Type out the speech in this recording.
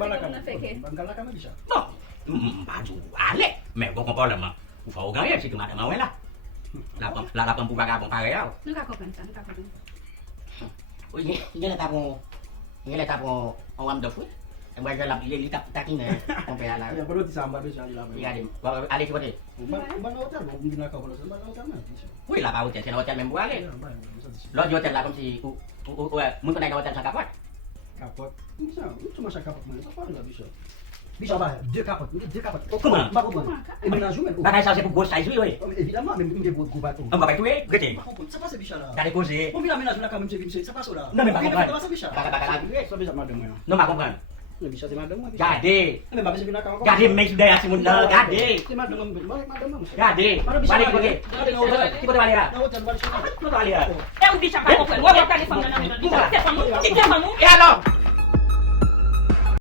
Banggalaka man siya. No. Baju ale. Me kung problema. Ufau ganyan si tumata mawela. Lapang vagabond pareho. Nunca compensa, nunca compensa. Uy, hindi na tapo ang wamdo fui. Ang baga lap ile litap takin eh. Kompea la. Ya, pero ti samba be siya ilaban. Iya din. Ale si bote. Ban hotel mo, hindi na ka wala sa ban hotel man siya. Uy, la hotel sino hotel membu ale. Ya, ban, bisa di siya. Lo di hotel la kung si mun ko na hotel sa kapot. Kapot. Bisa, cuma siya kapot man. Sa parang bisa. Bisa ba? Dia kapot, dia kapot. Kuma. Bakubon. Imagine mo. Bakay sa si bugos size uy. Évidemment, même hindi buat gubat ko. Ang babay tuwe, gete. Bakubon, sa pasa bisa na. Dari ko si. Kung mina-mina na kami sa paso na. No, may bakubon. Sa bisa. Baka lagi. Sa bisa madam mo. No makumpran. Bisa si madam mo. Gade. Ano ba bisa binaka ko? Gade may sudah si mun gade. Si madam mo, madam mo. Gade. Balik ko ge. Tipo de balira. Na hotel balik siya. Tipo de balira. É um bicho para qualquer um. Olha o cara falando na minha vida. Você é famoso? Você é famoso? Ya lo.